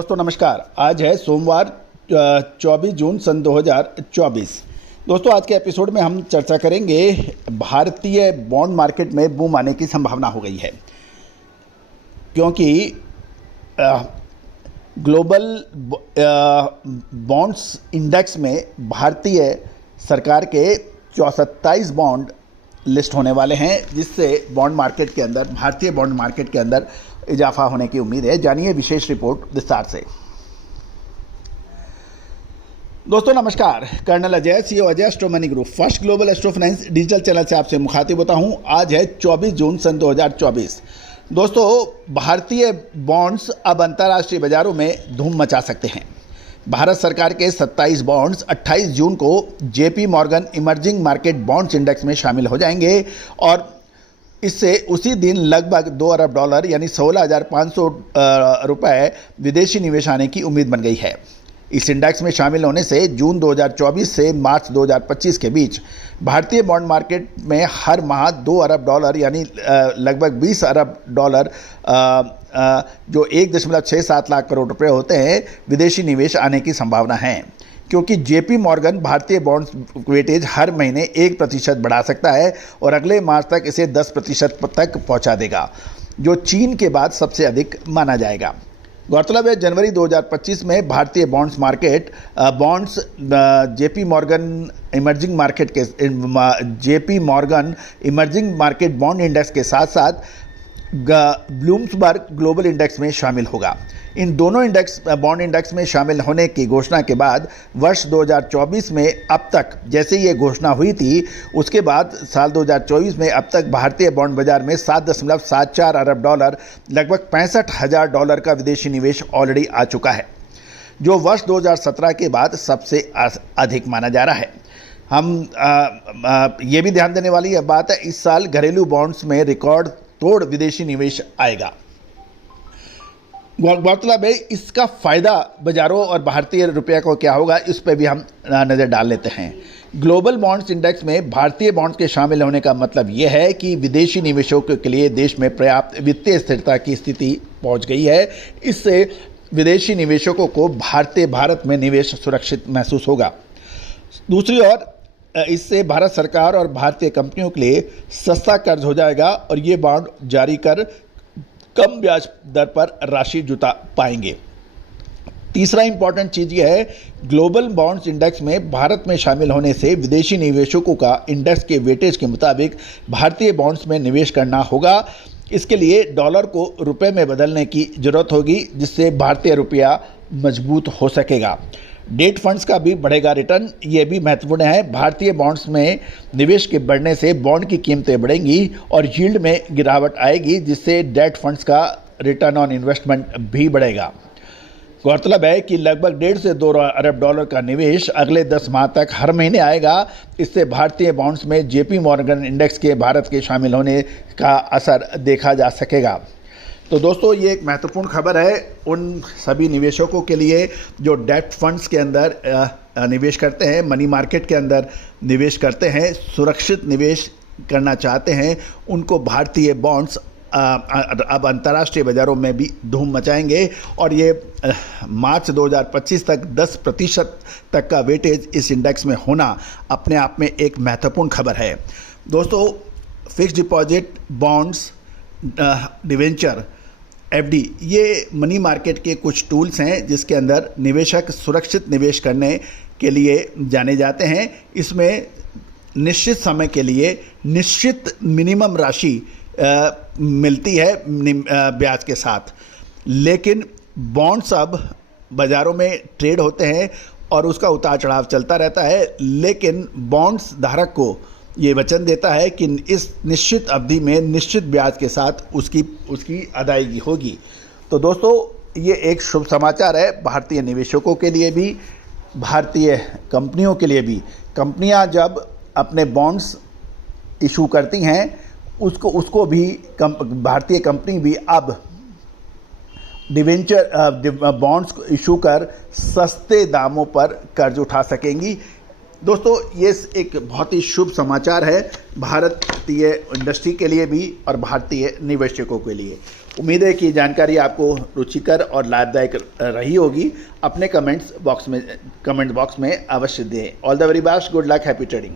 दोस्तों नमस्कार। आज है सोमवार 24 जून सन 2024। दोस्तों आज के एपिसोड में हम चर्चा करेंगे भारतीय बॉन्ड मार्केट में बूम आने की संभावना हो गई है, क्योंकि ग्लोबल बॉन्ड्स इंडेक्स में भारतीय सरकार के 27 बॉन्ड लिस्ट होने वाले हैं, जिससे बॉन्ड मार्केट के अंदर, भारतीय बॉन्ड मार्केट के अंदर इजाफा होने की उम्मीद है। जानिए विशेष रिपोर्ट विस्तार से। दोस्तों नमस्कार, colonel Ajay, CEO Ajay astro money group, first global astro finance digital channel से आपसे मुखातिब होता हूं। आज है 24 जून सन 2024। दोस्तों भारतीय बॉन्ड्स अब अंतर्राष्ट्रीय बाजारों में धूम मचा सकते हैं। भारत सरकार के 27 बॉन्ड्स 28 जून को JP Morgan emerging market bonds index में शामिल हो जाएंगे और इससे उसी दिन लगभग $2 अरब यानी 16,500 रुपये विदेशी निवेश आने की उम्मीद बन गई है। इस इंडेक्स में शामिल होने से जून 2024 से मार्च 2025 के बीच भारतीय बॉन्ड मार्केट में हर माह $2 अरब यानी लगभग $20 अरब जो 1.67 लाख करोड़ रुपए होते हैं विदेशी निवेश आने की संभावना है, क्योंकि जेपी मॉर्गन भारतीय बॉन्ड्स वेटेज हर महीने 1% बढ़ा सकता है और अगले मार्च तक इसे 10% तक पहुंचा देगा, जो चीन के बाद सबसे अधिक माना जाएगा। गौरतलब है जनवरी 2025 में भारतीय bonds market bonds JP Morgan emerging market bond index के साथ साथ ब्लूम्सबर्ग ग्लोबल इंडेक्स में शामिल होगा। इन दोनों बॉन्ड इंडेक्स में शामिल होने की घोषणा के बाद वर्ष 2024 में अब तक, जैसे ये घोषणा हुई थी उसके बाद साल 2024 में अब तक भारतीय बॉन्ड बाजार में $7.74 अरब लगभग $65,000 का विदेशी निवेश ऑलरेडी आ चुका है, जो वर्ष 2017 के बाद सबसे अधिक माना जा रहा है। हम ये भी ध्यान देने वाली बात है, इस साल घरेलू बॉन्ड्स में रिकॉर्ड तोड़ विदेशी निवेश आएगा। गौरतलब है इसका फायदा बाजारों और भारतीय रुपये को क्या होगा, इस पर भी हम नज़र डाल लेते हैं। ग्लोबल बॉन्ड्स इंडेक्स में भारतीय बॉन्ड्स के शामिल होने का मतलब यह है कि विदेशी निवेशकों के लिए देश में पर्याप्त वित्तीय स्थिरता की स्थिति पहुंच गई है। इससे विदेशी निवेशकों को भारत में निवेश सुरक्षित महसूस होगा। दूसरी ओर इससे भारत सरकार और भारतीय कंपनियों के लिए सस्ता कर्ज हो जाएगा और ये बॉन्ड जारी कर कम ब्याज दर पर राशि जुटा पाएंगे। तीसरा इंपॉर्टेंट चीज़ यह है, ग्लोबल बॉन्ड्स इंडेक्स में भारत में शामिल होने से विदेशी निवेशकों का इंडेक्स के वेटेज के मुताबिक भारतीय बॉन्ड्स में निवेश करना होगा। इसके लिए डॉलर को रुपए में बदलने की जरूरत होगी, जिससे भारतीय रुपया मजबूत हो सकेगा। डेट फंड्स का भी बढ़ेगा रिटर्न, ये भी महत्वपूर्ण है। भारतीय बॉन्ड्स में निवेश के बढ़ने से बॉन्ड की कीमतें बढ़ेंगी और यील्ड में गिरावट आएगी, जिससे डेट फंड्स का रिटर्न ऑन इन्वेस्टमेंट भी बढ़ेगा। गौरतलब है कि लगभग $1.5 से $2 अरब का निवेश अगले 10 माह तक हर महीने आएगा। इससे भारतीय बॉन्ड्स में जेपी मॉर्गन इंडेक्स के भारत के शामिल होने का असर देखा जा सकेगा। तो दोस्तों ये एक महत्वपूर्ण खबर है उन सभी निवेशकों के लिए जो डेट फंड्स के अंदर निवेश करते हैं, मनी मार्केट के अंदर निवेश करते हैं, सुरक्षित निवेश करना चाहते हैं। उनको भारतीय बॉन्ड्स अब अंतर्राष्ट्रीय बाज़ारों में भी धूम मचाएंगे और ये मार्च 2025 तक 10% तक का वेटेज इस इंडेक्स में होना अपने आप में एक महत्वपूर्ण खबर है। दोस्तों fix deposit, bonds, debenture, FD, ये मनी मार्केट के कुछ टूल्स हैं जिसके अंदर निवेशक सुरक्षित निवेश करने के लिए जाने जाते हैं। इसमें निश्चित समय के लिए निश्चित मिनिमम राशि मिलती है ब्याज के साथ, लेकिन बॉन्ड्स अब बाज़ारों में ट्रेड होते हैं और उसका उतार चढ़ाव चलता रहता है, लेकिन बॉन्ड्स धारक को ये वचन देता है कि इस निश्चित अवधि में निश्चित ब्याज के साथ उसकी अदायगी होगी। तो दोस्तों ये एक शुभ समाचार है भारतीय निवेशकों के लिए भी, भारतीय कंपनियों के लिए भी। कंपनियां जब अपने बॉन्ड्स इशू करती हैं उसको भी भारतीय कंपनी भी अब डिवेंचर बॉन्ड्स इशू कर सस्ते दामों पर कर्ज उठा सकेंगी। दोस्तों ये एक बहुत ही शुभ समाचार है भारतीय इंडस्ट्री के लिए भी और भारतीय निवेशकों के लिए। उम्मीद है कि ये जानकारी आपको रुचिकर और लाभदायक रही होगी। अपने कमेंट बॉक्स में अवश्य दें। All the very best, good luck, happy trading.